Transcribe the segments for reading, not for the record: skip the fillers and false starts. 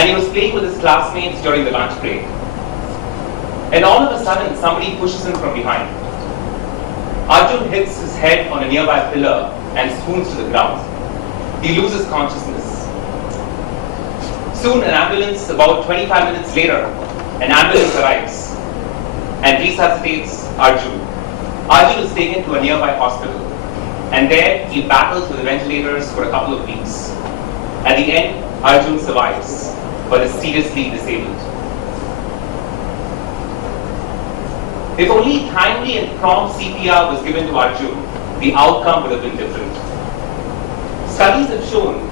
and he was playing with his classmates during the lunch break. And all of a sudden, somebody pushes him from behind. Arjun hits his head on a nearby pillar and swoons to the ground. He loses consciousness. Soon, an ambulance, about 25 minutes later, an ambulance arrives and resuscitates Arjun. Arjun is taken to a nearby hospital, and there he battles with the ventilators for a couple of weeks. At the end, Arjun survives, but is seriously disabled. If only timely and prompt CPR was given to Arjun, the outcome would have been different. Studies have shown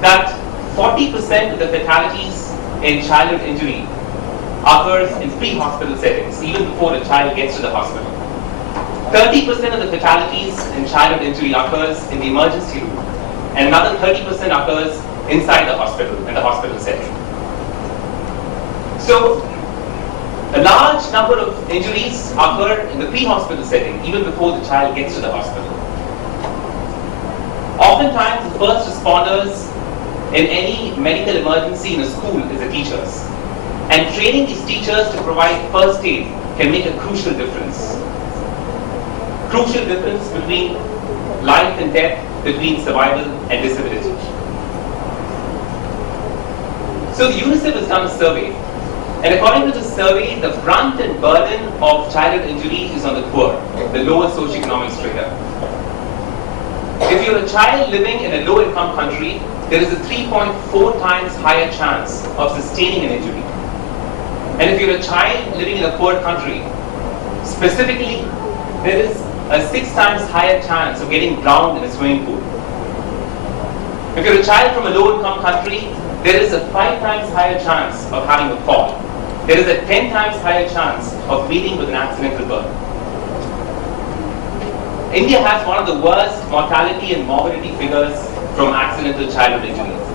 that 40% of the fatalities in childhood injury occurs in pre-hospital settings, even before the child gets to the hospital. 30% of the fatalities in childhood injury occurs in the emergency room, and another 30% occurs inside the hospital, in the hospital setting. So, a large number of injuries occur in the pre-hospital setting, even before the child gets to the hospital. Oftentimes, the first responders in any medical emergency in a school is the teachers. And training these teachers to provide first aid can make a crucial difference. Crucial difference between life and death, between survival and disability. So the UNICEF has done a survey, and according to the survey, the brunt and burden of childhood injury is on the poor, the lower socioeconomic strata. If you're a child living in a low-income country, there is a 3.4 times higher chance of sustaining an injury. And if you're a child living in a poor country, specifically, there is a 6 times higher chance of getting drowned in a swimming pool. If you're a child from a low-income country, there is a 5 times higher chance of having a fall. There is a 10 times higher chance of meeting with an accidental birth. India has one of the worst mortality and morbidity figures from accidental childhood injuries.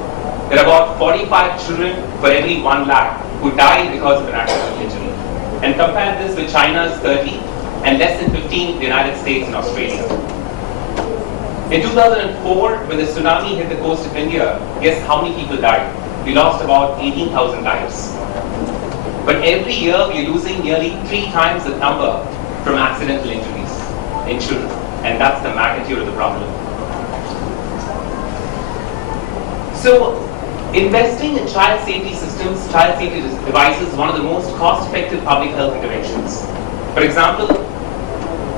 There are about 45 children for every 1 lakh who die because of an accidental injury. And compare this with China's 30 and less than 15 in the United States and Australia. In 2004, when the tsunami hit the coast of India, guess how many people died? We lost about 18,000 lives. But every year, we are losing nearly 3 times the number from accidental injuries in children. And that's the magnitude of the problem. So, investing in child safety systems, child safety devices is one of the most cost-effective public health interventions. For example,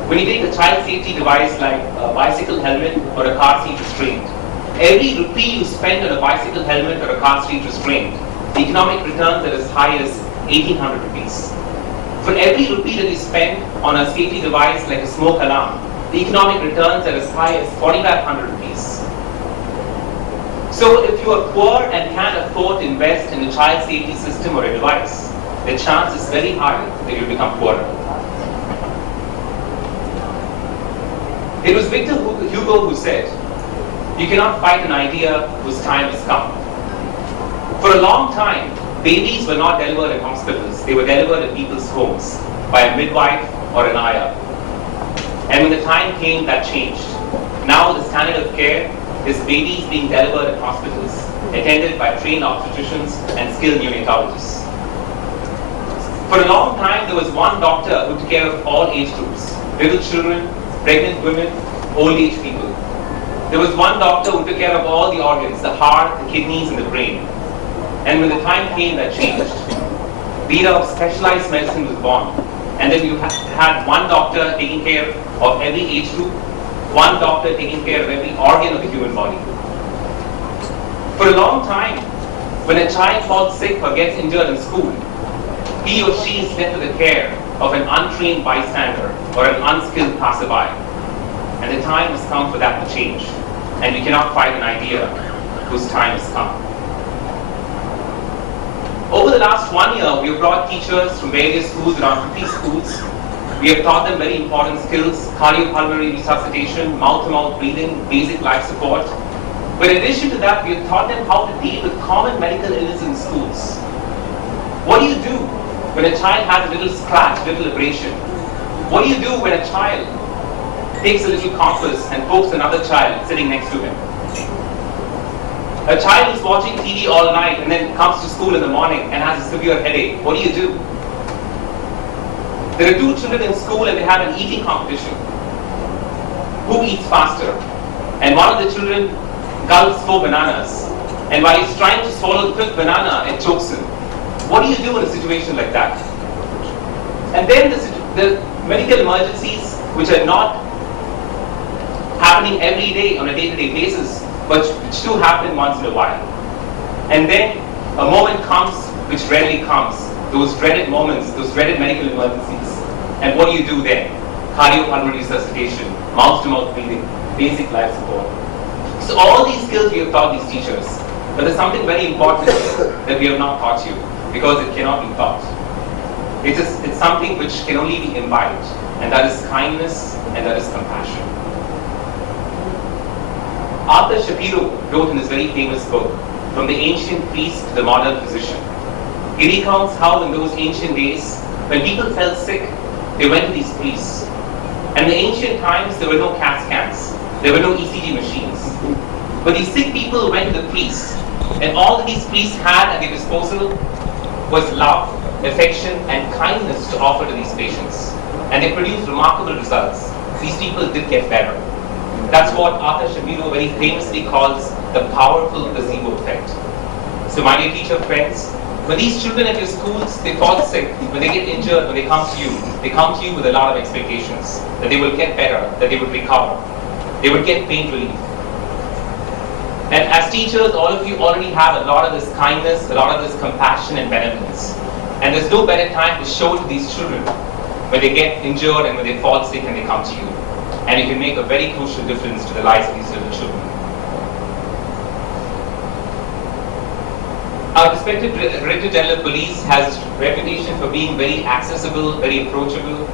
when you take a child safety device like a bicycle helmet or a car seat restraint, every rupee you spend on a bicycle helmet or a car seat restraint, the economic returns are as high as 1,800 rupees. For every rupee that you spend on a safety device like a smoke alarm, the economic returns are as high as 4,500 rupees. So if you are poor and can't afford to invest in a child safety system or a device, the chance is very high that you'll become poorer. It was Victor Hugo who said, "You cannot fight an idea whose time has come." For a long time, babies were not delivered in hospitals. They were delivered in people's homes by a midwife or an ayah. And when the time came, that changed. Now the standard of care is babies being delivered in hospitals, attended by trained obstetricians and skilled neonatologists. For a long time, there was one doctor who took care of all age groups: little children, pregnant women, old age people. There was one doctor who took care of all the organs, the heart, the kidneys, and the brain. And when the time came, that changed. The era of specialized medicine was born. And then you had one doctor taking care of every age group, one doctor taking care of every organ of the human body. For a long time, when a child falls sick or gets injured in school, he or she is left to the care of an untrained bystander or an unskilled passerby. And the time has come for that to change. And we cannot fight an idea whose time has come. Over the last 1 year, we have brought teachers from various schools, around 50 schools. We have taught them very important skills: cardiopulmonary resuscitation, mouth-to-mouth breathing, basic life support. But in addition to that, we have taught them how to deal with common medical illness in schools. What do you do when a child has a little scratch, a little abrasion? What do you do when a child takes a little compass and pokes another child sitting next to him? A child is watching TV all night and then comes to school in the morning and has a severe headache. What do? There are two children in school and they have an eating competition. Who eats faster? And one of the children gulps 4 bananas. And while he's trying to swallow the 5th banana, it chokes him. What do you do in a situation like that? And then the medical emergencies, which are not happening every day on a day-to-day basis, but which do happen once in a while. And then a moment comes which rarely comes, those dreaded moments, those dreaded medical emergencies. And what do you do then? Cardiopulmonary resuscitation, mouth-to-mouth breathing, basic life support. So all these skills we have taught these teachers, but there's something very important that we have not taught you, because it cannot be taught. It's something which can only be imbibed, and that is kindness and that is compassion. Arthur Shapiro wrote in his very famous book, From the Ancient Priest to the Modern Physician. He recounts how in those ancient days, when people felt sick, they went to these priests. And in the ancient times, there were no CAT scans, there were no ECG machines. But these sick people went to the priests, and all that these priests had at their disposal was love, affection, and kindness to offer to these patients. And they produced remarkable results. These people did get better. That's what Arthur Shapiro very famously calls the powerful placebo effect. So my dear teacher friends, when these children at your schools, they fall sick, when they get injured, when they come to you with a lot of expectations, that they will get better, that they will recover, they will get pain relief. And as teachers, all of you already have a lot of this kindness, a lot of this compassion and benevolence. And there's no better time to show to these children when they get injured and when they fall sick and they come to you. And you can make a very crucial difference to the lives of these little children. Our respected Director General of Police has a reputation for being very accessible, very approachable.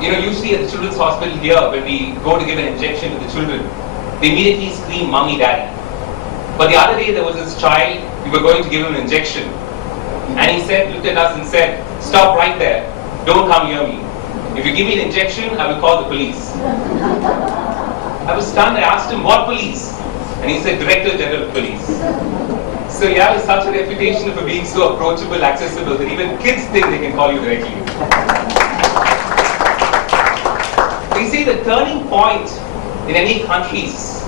You know, usually at the Children's Hospital here, when we go to give an injection to the children, they immediately scream, "Mommy, Daddy." But the other day there was this child, we were going to give him an injection. And he looked at us and said, "Stop right there, don't come near me. If you give me an injection, I will call the police." I was stunned. I asked him, "What police?" And he said, "Director General of Police." So you have such a reputation for being so approachable, accessible, that even kids think they can call you directly. You see, the turning point in any country's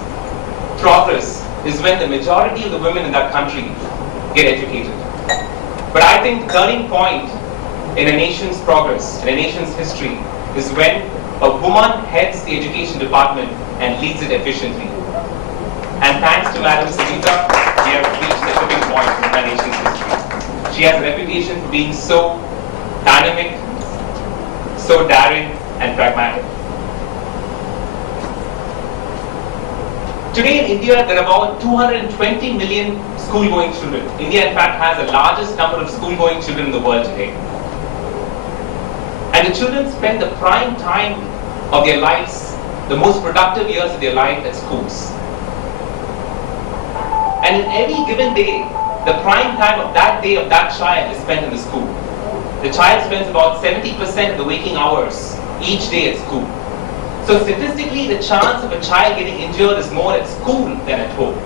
progress is when the majority of the women in that country get educated. But I think the turning point in a nation's progress, in a nation's history, is when a woman heads the education department and leads it efficiently. And thanks to Madam Savita, we have reached the tipping point in our nation's history. She has a reputation for being so dynamic, so daring, and pragmatic. Today in India, there are about 220 million school-going children. India, in fact, has the largest number of school-going children in the world today. And the children spend the prime time of their lives, the most productive years of their life at schools. And in every given day, the prime time of that day of that child is spent in the school. The child spends about 70% of the waking hours each day at school. So statistically, the chance of a child getting injured is more at school than at home.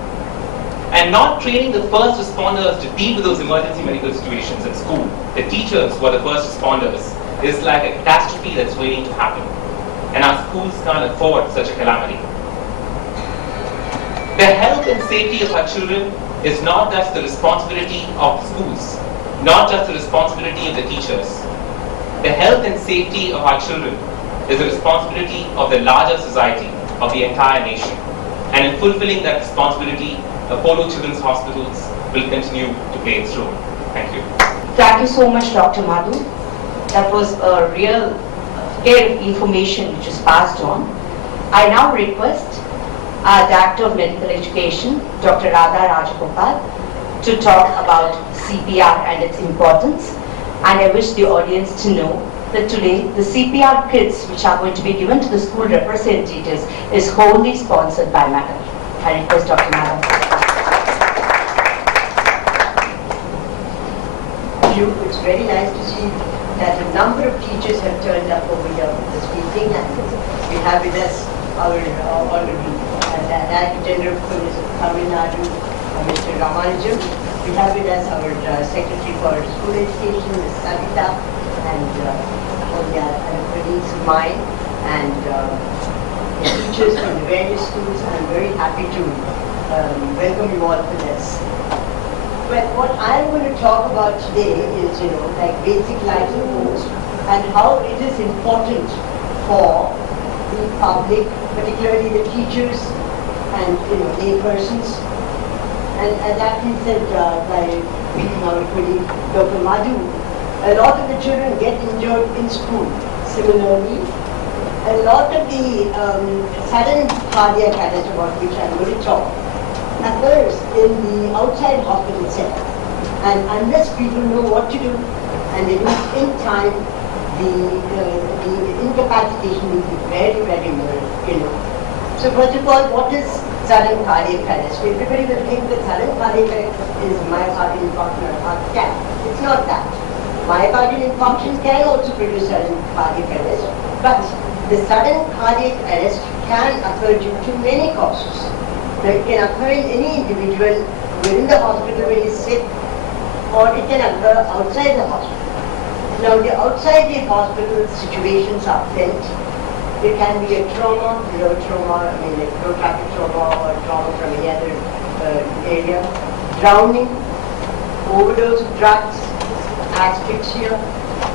And not training the first responders to deal with those emergency medical situations at school, the teachers who are the first responders, is like a catastrophe that's waiting to happen. And our schools can't afford such a calamity. The health and safety of our children is not just the responsibility of the schools, not just the responsibility of the teachers. The health and safety of our children is the responsibility of the larger society, of the entire nation. And in fulfilling that responsibility, Apollo Children's Hospitals will continue to play its role. Thank you. Thank you so much, Dr. Madhu. That was a real care of information which is passed on. I now request our Director of Medical Education, Dr. Radha Rajagopal, to talk about CPR and its importance. And I wish the audience to know that today the CPR kits which are going to be given to the school representatives is wholly sponsored by Madam. I request Dr. Madam. It's very nice to see that a number of teachers have turned up over here for this meeting, and we have with us our honorable and Director General of Police of Tamil Nadu, Mr. Ramanujam. We have with us our Secretary for School Education, Ms. Savita, and all the other colleagues of mine, and the teachers from the various schools. I'm very happy to welcome you all to this. But what I'm going to talk about today is, like basic life support and how it is important for the public, particularly the teachers and lay persons. And as that been said by our colleague Dr. Madhu, a lot of the children get injured in school. Similarly, a lot of the sudden cardiac arrest about which I'm going to talk occurs in the outside hospital setting. And unless people know what to do and they do it in time, the incapacitation will be very, very low, So first of all, what is sudden cardiac arrest? Everybody will think that sudden cardiac arrest is myocardial infarction or heart attack. It's not that. Myocardial infarction can also produce sudden cardiac arrest, but the sudden cardiac arrest can occur due to many causes. It can occur in any individual within the hospital when he's sick, or it can occur outside the hospital. Now, the outside the hospital situations are plenty. It can be a trauma, road trauma, like road traffic trauma, or trauma from any other area, drowning, overdose of drugs, asphyxia,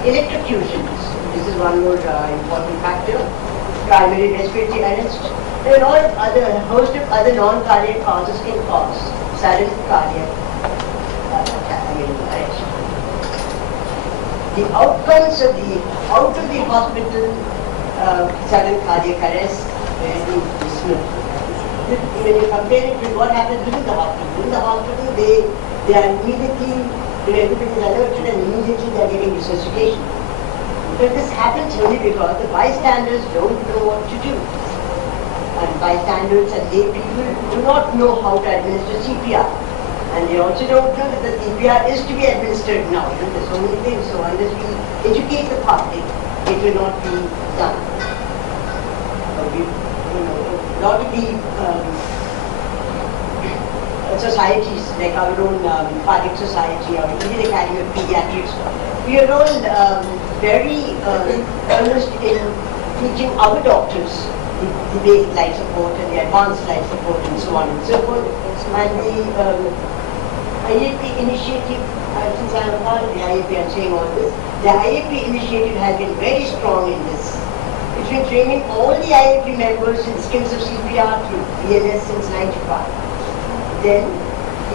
electrocutions. This is one more important factor. Primary respiratory arrest. There are a host of other non-cardiac causes can cause sudden cardiac arrest. The outcomes of the out of the hospital sudden cardiac arrest is dismal. When you compare it with what happens within the hospital, they are immediately, everybody is alerted and immediately they are getting resuscitation. But this happens only because the bystanders don't know what to do. And bystanders and lay people do not know how to administer CPR. And they also don't know that the CPR is to be administered now. There's so many things. So unless we educate the public, it will not be done. A lot of the societies, like our own cardiac society, our Indian Academy of Pediatrics, we are all very earnest in teaching our doctors the basic life support and the advanced life support and so on and so forth. And the IAP initiative, since I am a part of the IAP, I am saying all this, the IAP initiative has been very strong in this. It's been training all the IAP members in skills of CPR through BLS since 95. Then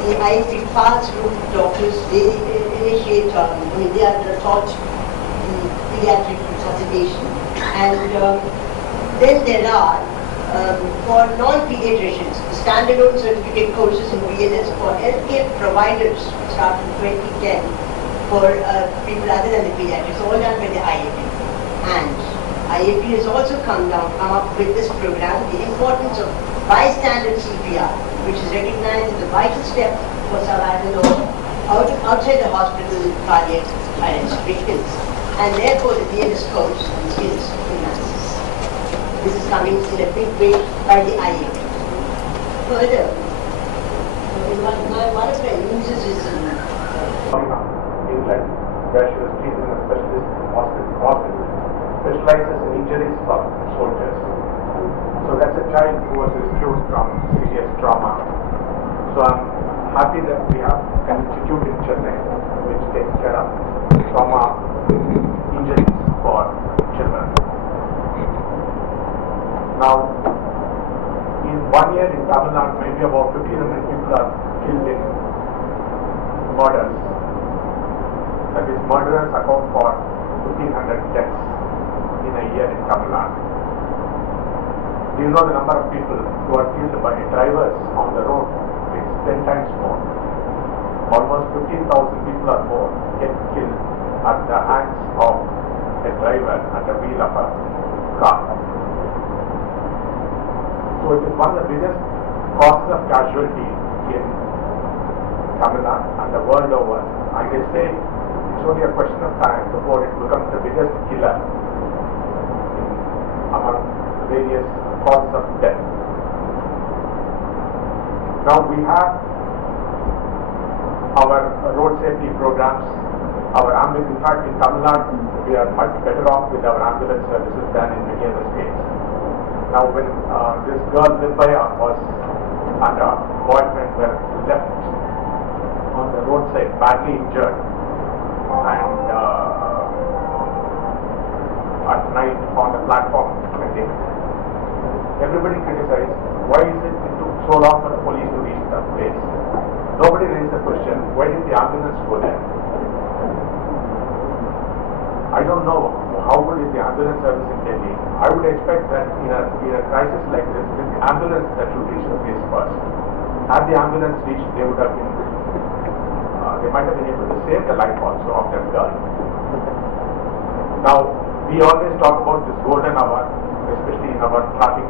the IAP FAST group of doctors, they initiate, they are taught the pediatric resuscitation. And then there are, for non-pediatricians, standalone certificate courses in BLS for healthcare providers, start in 2010, for people other than the pediatrics, all done by the IAP. And IAP has also come up with this program, the importance of bystander CPR, which is recognized as a vital step for survival of outside the hospital cardiac arrest victims. And therefore the BLS course and skills enhances. This is coming in a big way by the IAP. Further, one of my uses is England, where she was treated in a specialist hospital, specializes in injuries for soldiers. So that's a child who was rescued from serious trauma. So I'm happy that we have an institute in Chennai which takes care of trauma injuries for children. Now, in 1 year in Tamil Nadu, maybe about 1,500 people are killed in murders. That is, murderers account for 1,500 deaths in a year in Tamil Nadu. Do you know the number of people who are killed by drivers on the road? It's 10 times more. Almost 15,000 people or more get killed at the hands of a driver at the wheel of a car. So it is one of the biggest causes of casualty in Tamil Nadu and the world over. And they say it's only a question of time before it becomes the biggest killer among various causes of death. Now we have our road safety programs, our ambulance. In fact, in Tamil Nadu, we are much better off with our ambulance services than in many other states. Now, when this girl Nirbhaya was and her boyfriend were left on the roadside, badly injured, and at night on the platform, everybody criticized, why is it took so long for the police to reach that place? Nobody raised the question, why did the ambulance go there? I don't know how good is the ambulance service in Delhi. I would expect that in a crisis like this, it's the ambulance that should reach the place first. Had the ambulance reached, they would have been, they might have been able to save the life also of that girl. Now, we always talk about this golden hour, especially in our traffic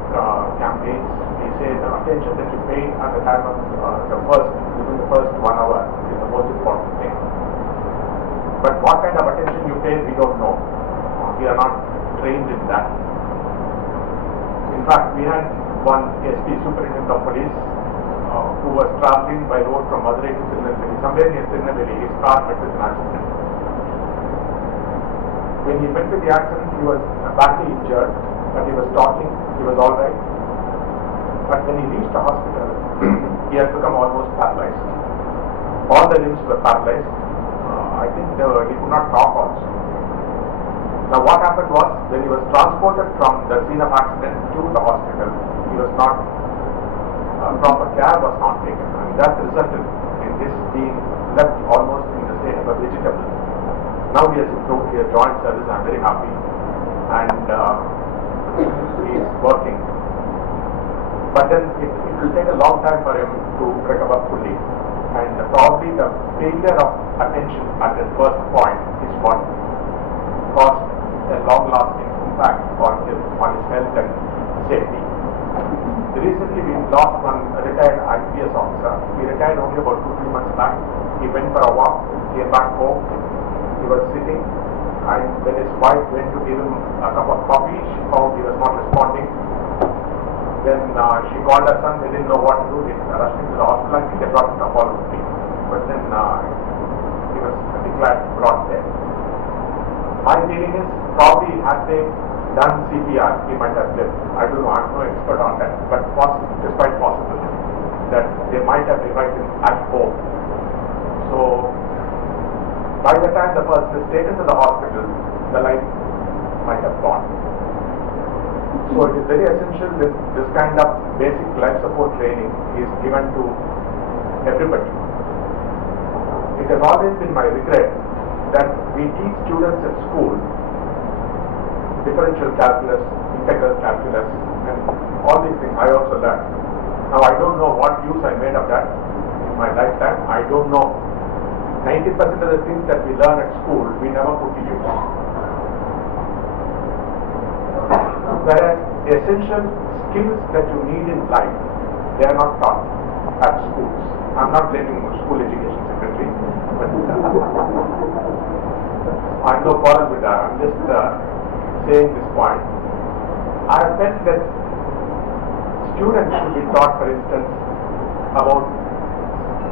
campaigns. We say the attention that you pay at the time of within the first 1 hour is the most important thing. But what kind of attention you pay, we don't know. We are not trained in that. In fact, we had one SP, Superintendent of Police, who was traveling by road from Madurai to Tirunelveli. Somewhere near Tirunelveli, his car met with an accident. When he met with the accident, he was badly injured, but he was talking, he was all right. But when he reached the hospital, he had become almost paralyzed. All the limbs were paralyzed. I think he could not talk also. Now what happened was, when he was transported from the scene of accident to the hospital, he was not, proper care was not taken. And that resulted in his being left almost in the state of a vegetable. Now he has improved, he has joined service, I am very happy. And he is working. But then it will take a long time for him to recover fully. And probably the failure of attention at the first point is what caused a long-lasting impact on his health and safety. Recently we lost one retired IPS officer. He retired only about 2-3 months back. He went for a walk, came back home. He was sitting, and when his wife went to give him a cup of coffee, she found he was not responding. Then she called her son, they didn't know what to do, they rushed him to the hospital. I think they brought him to Apollo 3. But then he was declared brought there. My feeling is, probably had they done CPR, he might have lived. I don't know, I'm no expert on that, but it is quite possible that they might have revived him at home. So, by the time the person is taken to the hospital, the life might have gone. So it is very essential that this kind of basic life support training is given to everybody. It has always been my regret that we teach students at school differential calculus, integral calculus, and all these things I also learned. Now I don't know what use I made of that in my lifetime. I don't know. 90% of the things that we learn at school, we never put to use. Whereas essential skills that you need in life, they are not taught at schools. I'm not blaming school education secretary, but I'm no quarrel with that. I'm just saying this point. I have felt that students should be taught, for instance, about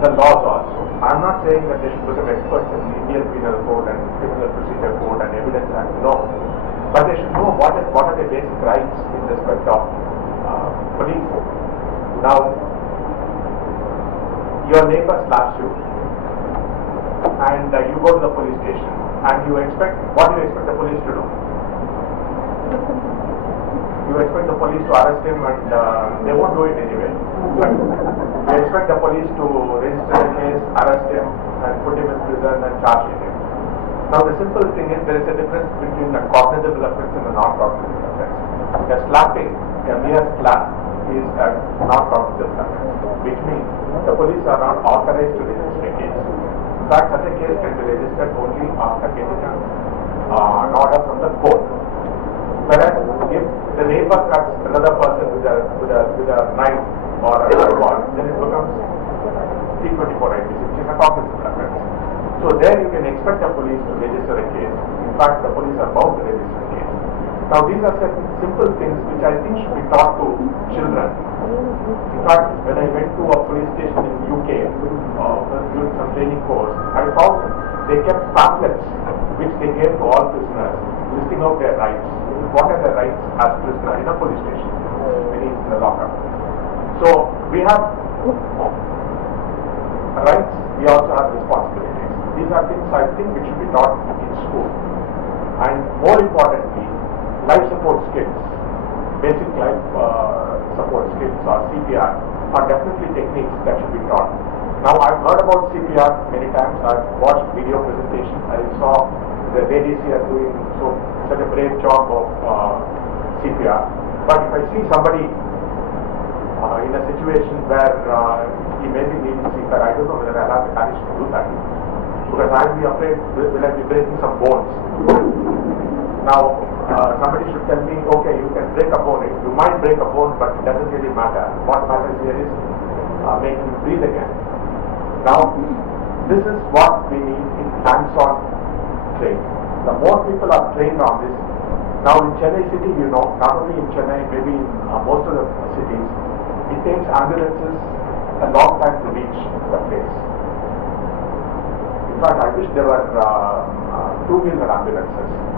the laws also. I'm not saying that they should become experts in the Indian Penal Code and Criminal Procedure Code and Evidence Act. No. But they should know what are their basic rights in respect of police. Now, your neighbor slaps you, and you go to the police station, and what do you expect the police to do? You expect the police to arrest him, and they won't do it anyway. But you expect the police to register a case, arrest him, and put him in prison and charge him. Now the simple thing is, there is a difference between a cognizable offence and a non-cognizable offence. A slapping, a mere slap, is a non-cognizable offence, which means the police are not authorized to register a case. In fact, such a case can be registered only after getting an order from the court. Whereas if the neighbor cuts another person with a knife or a rod, then it becomes 324 IPC, which is a cognizable offence. So there you can expect the police to register a case. In fact, the police are bound to register a case. Now these are certain simple things which I think should be taught to children. In fact, when I went to a police station in UK during some training course, I found they kept pamphlets which they gave to all prisoners, listing out their rights. What are their rights as prisoner in a police station when he's in the lockup? So we have rights, we also have responsibilities. These are things I think which should be taught in school. And more importantly, life support skills, basic life support skills or CPR are definitely techniques that should be taught. Now I've heard about CPR many times, I've watched video presentations, I saw the ladies here doing such a brave job of CPR. But if I see somebody in a situation where he may be needing CPR, I don't know whether I'll have the courage to do that. Because I'll be afraid, will I be breaking some bones? Now, somebody should tell me, okay, you can break a bone. You might break a bone, but it doesn't really matter. What matters here is making you breathe again. Now, this is what we need in hands-on training. The more people are trained on this, now in Chennai city, you know, not only in Chennai, maybe in most of the cities, it takes ambulances a long time to reach the place. In fact, I wish there were two-wheeler ambulances.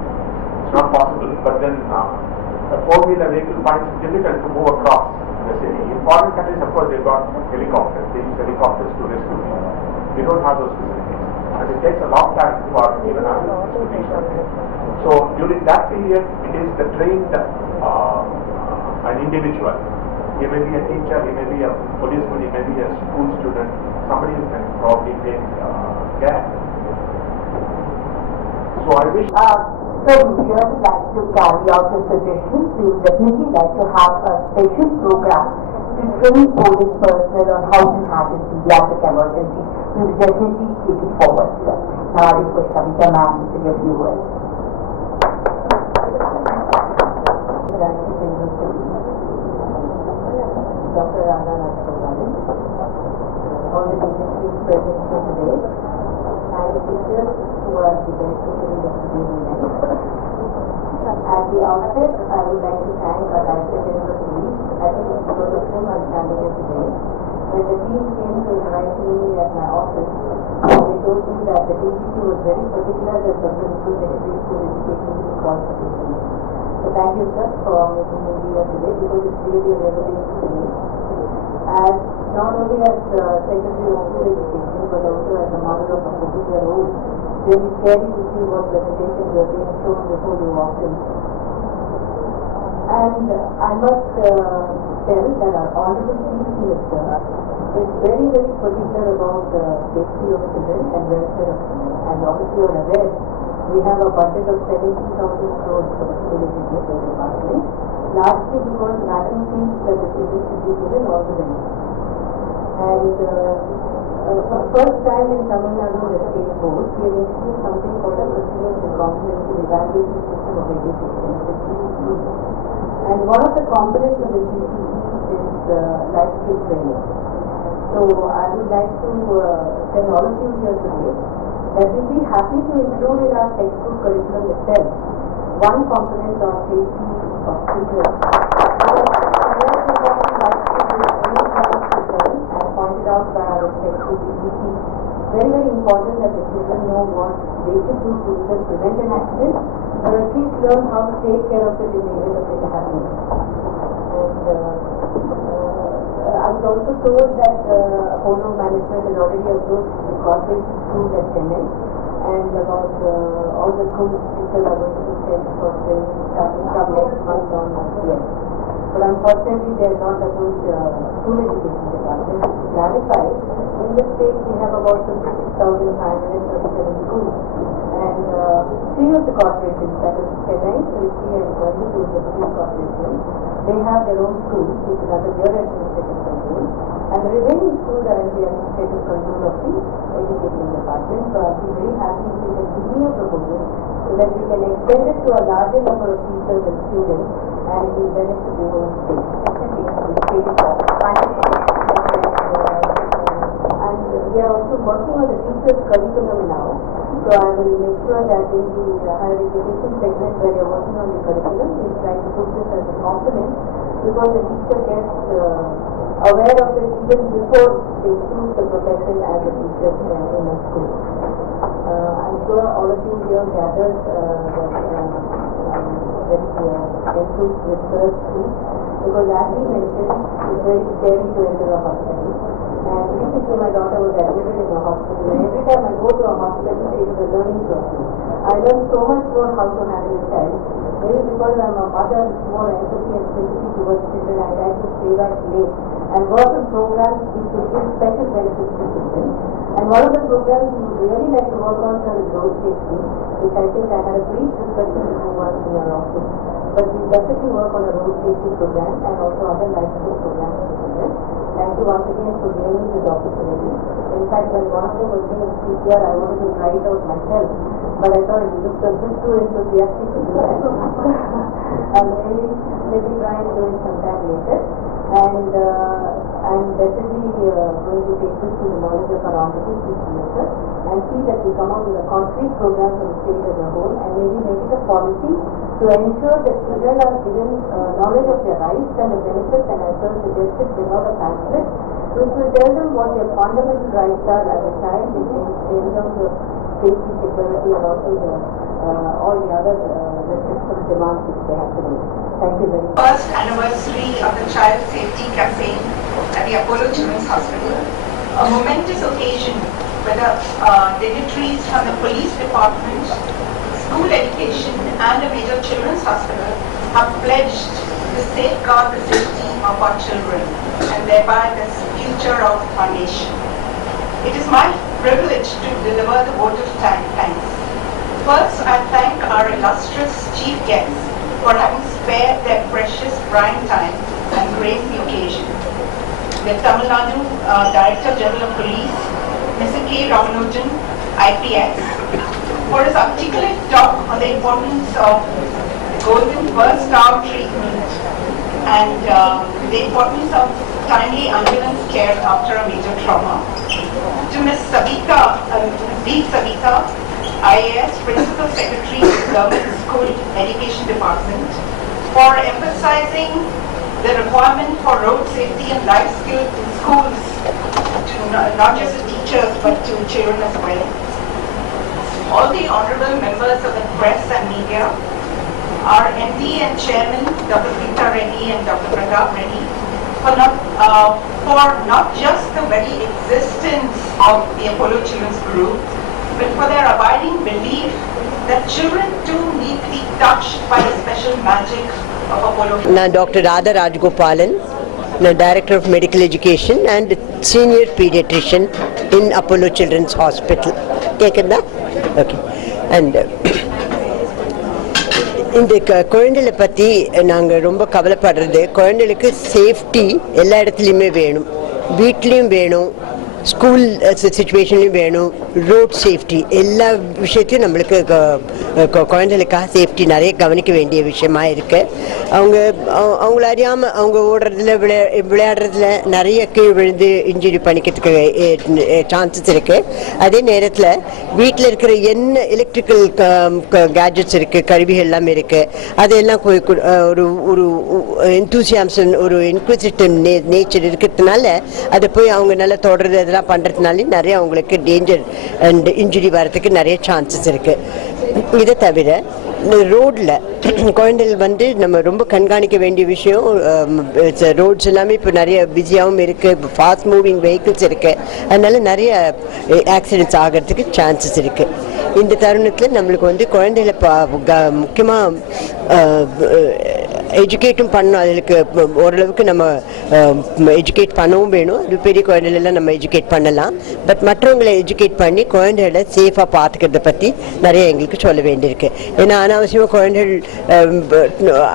It's not possible, but then a four-wheeler vehicle finds it difficult to move across the city. In foreign countries, of course, they've got helicopters. They use helicopters to rescue people. We don't have those facilities. And it takes a long time for even ambulances to reach the place. So during that period, it is the trained an individual. He may be a teacher, he may be a policeman, he may be a school student, somebody who can probably take care. So I wish... So if you would like to carry out your suggestions, we would definitely like to have a special program to train police personnel on how to handle pediatric emergency. We will definitely take it forward, sir. Now I request Savita ma'am to say a few words. Dr. Radha Rajagopal, all the dignitaries present here today, and the teachers who are the beneficiaries of today's event. At the outset, I would like to thank our Director General of Police. I think it's because of him I'm standing here today. When the team came to invite me at my office, they told me that the DGP was very particular that the Principal Secretary School Education will be called for this meeting. So thank you, sir, for making me be here today because it's really a revelation to me. As not only as Secretary of School Education, but also as a mother of a 14-year-old, really scary to see what presentations were being shown before you walked in. And I must tell that our Honorable Chief Minister is very, very particular about the safety of children and welfare of children. As obviously you are aware, we have a budget of 70,000 crores for the school education department, largely because Madam thinks that the children should be given all the benefits. And for the first time in Tamil Nadu, the state board, we have introduced something called a continuous and comprehensive evaluation system of education, and one of the components of the CCE is life skill training. So I would like to tell all of you here today that we'll be happy to include in our textbook curriculum itself one component on safety of children. Pointed out by our respectful DGP, very, very important that the children know what they should do to either prevent an accident or at least learn how to take care of it in the event of it happening. And I was also told that Apollo management has already approached the corporate schools at Chennai and about all the schools people are going to be sent for training starting from next month on here. But unfortunately, they are not approached school education department. To clarify, in the state we have about 56,537 schools, and three of the corporations, that is Chennai, Trichy, and Coimbatore, the three corporations, they have their own schools, which is under their administrative control, and the remaining schools are under the administrative control of the education department. So I'll be very happy if you can give me a proposal so that we can extend it to a larger number of teachers and students, and it will benefit the whole state. And we are also working on the teachers' curriculum now. So I will make sure that in the higher education segment where you're working on the curriculum, we try to put this as a component because the teacher gets aware of it even before they choose the profession as a teacher in a school. I'm sure all of you here gathered very enthused with first week because as we mentioned, it's very scary to enter a hospital. And recently my daughter was admitted in a hospital and every time I go to a hospital it is a learning process. I learn so much more how to handle a child. Maybe because I'm a mother with more empathy and sympathy towards children, I like to stay back late and work on programs which will give special benefits to children. And one of the programs we would really like to work on is road safety, which I think I had a brief discussion with you once in your office. But we definitely work on a road safety program and also other life skill programs for children. Thank you once again for giving me this opportunity. In fact, when one of them was being a speaker, I wanted to try it out myself, but I thought it looked a bit too enthusiastic to do that. And maybe try and do it sometime later. And I'm definitely going to take this to the knowledge of our honorable chief minister and see that we come out with a concrete program for the state as a whole and maybe make it a policy to ensure that children are given knowledge of their rights and the benefits, and as well suggested bring out a pamphlet which will tell them what their fundamental rights are as a child in terms of safety, security, and also all the other restrictive demands which they have to meet. Thank you very much. First anniversary of the Child Safety Campaign at the Apollo Children's Hospital, a momentous occasion where the dignitaries from the police department, school education and a major children's hospital have pledged to safeguard the safety of our children and thereby the future of our nation. It is my privilege to deliver the vote of thanks. First, I thank our illustrious chief guests for having spared their precious prime time and graced the occasion. The Tamil Nadu Director General of Police, Mr. K. Ramanujan, IPS, for his articulate talk on the importance of golden first hour treatment and the importance of timely ambulance care after a major trauma. To Ms. Savita, D. Savita, IAS Principal Secretary of the Government School Education Department, for emphasizing the requirement for road safety and life skills in schools, to not just the teachers but to children as well. All the honorable members of the press and media, our MD and Chairman, Dr. Preeta Reddy and Dr. Pratap Reddy, for not just the very existence of the Apollo Children's Group, but for their abiding belief that children too need to be touched by the special magic of Apollo. நான் doctor Radha Rajagopalan, நான் director of medical education and senior pediatrician in Apollo children's hospital. கேட்குறதா? Okay. And இந்த குழந்தைகளை பற்றி நாங்கள் ரொம்ப கவலைப்படுறது, குழந்தைகளுக்கு safety எல்லா இடத்துலையுமே வேணும், வீட்லேயும் வேணும், ஸ்கூல் சிச்சுவேஷன்லையும் வேணும், ரோட் சேஃப்டி எல்லா விஷயத்தையும் நம்மளுக்கு குழந்தைகளுக்காக சேஃப்டி நிறைய கவனிக்க வேண்டிய விஷயமா இருக்குது. அவங்கள அறியாமல் அவங்க ஓடுறதுல விளையாடுறதுல நிறைய கீழ் விழுந்து இன்ஜுரி பண்ணிக்கிறதுக்கு சான்சஸ் இருக்குது. அதே நேரத்தில் வீட்டில் இருக்கிற என்ன எலக்ட்ரிக்கல் கேஜெட்ஸ் இருக்குது, கருவிகள் எல்லாமே இருக்குது, அதெல்லாம் ஒரு ஒரு எந்தூசியாசம், ஒரு இன்க்விசிட்டிவ் நேச்சர் இருக்கிறதுனால அதை போய் அவங்க நல்லா தொடர்றது அதெல்லாம் பண்ணுறதுனால நிறைய அவங்களுக்கு டேஞ்சர் அண்ட் இன்ஜுரி வரதுக்கு நிறைய சான்சஸ் இருக்குது. இதை தவிர ரோடில் குழந்தைகள் நம்ம ரொம்ப கண்காணிக்க வேண்டிய விஷயம், ரோட்ஸ் எல்லாமே இப்போ நிறைய பிஸியாகவும் இருக்குது, ஃபாஸ்ட் மூவிங் வெஹிக்கிள்ஸ் இருக்குது, அதனால நிறைய ஆக்சிடென்ட்ஸ் ஆகிறதுக்கு சான்சஸ் இருக்குது. இந்த தருணத்தில் நம்மளுக்கு குழந்தைகளை முக்கியமாக எஜுகேட்டும் பண்ணணும். அதுக்கு ஓரளவுக்கு நம்ம எஜுகேட் பண்ணவும் வேணும். அது பெரிய குழந்தைகளெல்லாம் நம்ம எஜுகேட் பண்ணலாம். பட் மற்றவங்களை எஜுகேட் பண்ணி குழந்தைகளை சேஃபாக பார்த்துக்கிறத பற்றி நிறைய எங்களுக்கு சொல்ல வேண்டியிருக்கு. ஏன்னா அனாவசியமாக குழந்தைகள்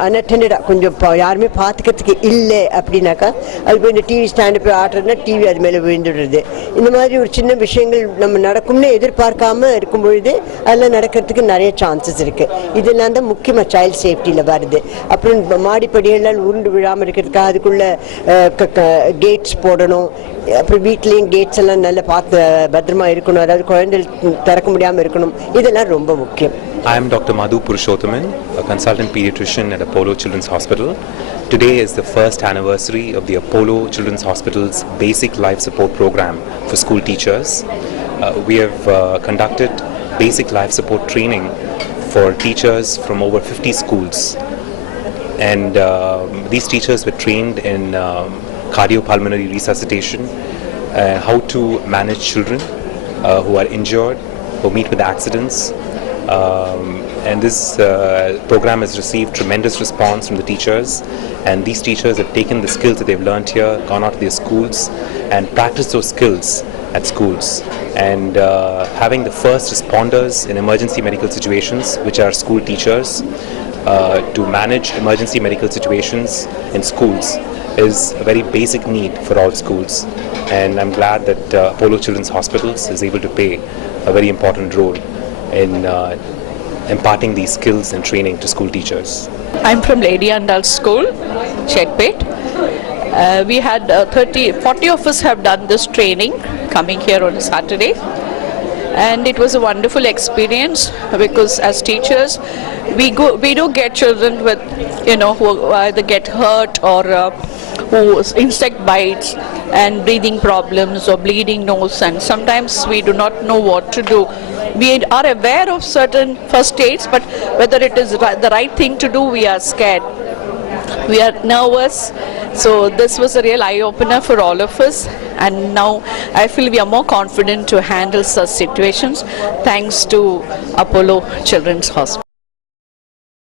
அன்அட்டெண்டடாக கொஞ்சம் யாருமே பார்த்துக்கிறதுக்கு இல்லை அப்படின்னாக்கா அது போய் இந்த டிவி ஸ்டாண்டு போய் ஆடுறதுனா டிவி அது மேலே விழுந்துடுறது. இந்த மாதிரி ஒரு சின்ன விஷயங்கள் நம்ம நடக்கும்னு எதிர்பார்க்காம இருக்கும் பொழுது அதெல்லாம் நடக்கிறதுக்கு நிறைய சான்சஸ் இருக்குது. இதெல்லாம் தான் முக்கியமாக சைல்ட் சேஃப்டியில் வருது. அப்புறம் மாடிப்படியெல்லாம் உருண்டு விழாமல் இருக்கிறதுக்காக அதுக்குள்ள கேட்ஸ் போடணும். அப்புறம் வீட்லேயும் கேட்ஸ் எல்லாம் நல்லா பார்த்து பத்திரமா இருக்கணும். அதாவது குழந்தைகள் திறக்க முடியாமல் இருக்கணும். இதெல்லாம் ரொம்ப முக்கியம். I am Dr. Madhu Purushothaman, a consultant pediatrician at Apollo Children's Hospital. Today is the first anniversary of the Apollo Children's Hospital's Basic Life Support Program for school teachers. We have conducted basic life support training for teachers from over 50 schools. And these teachers were trained in cardiopulmonary resuscitation, how to manage children who are injured, who meet with accidents. And this program has received tremendous response from the teachers, and these teachers have taken the skills that they've learned here, gone out to their schools and practiced those skills at schools. And having the first responders in emergency medical situations, which are school teachers, to manage emergency medical situations in schools is a very basic need for all schools. And I'm glad that Apollo Children's Hospitals is able to play a very important role in imparting these skills and training to school teachers. I'm from Lady Andal School, Chetpet. We had 40 of us have done this training coming here on a Saturday. And it was a wonderful experience because as teachers, we do get children with, who either get hurt or who insect bites and breathing problems or bleeding nose, and sometimes we do not know what to do. We are aware of certain first aids, but whether it is the right thing to do, we are scared. We are nervous. So this was a real eye-opener for all of us, and now I feel we are more confident to handle such situations thanks to Apollo Children's Hospital.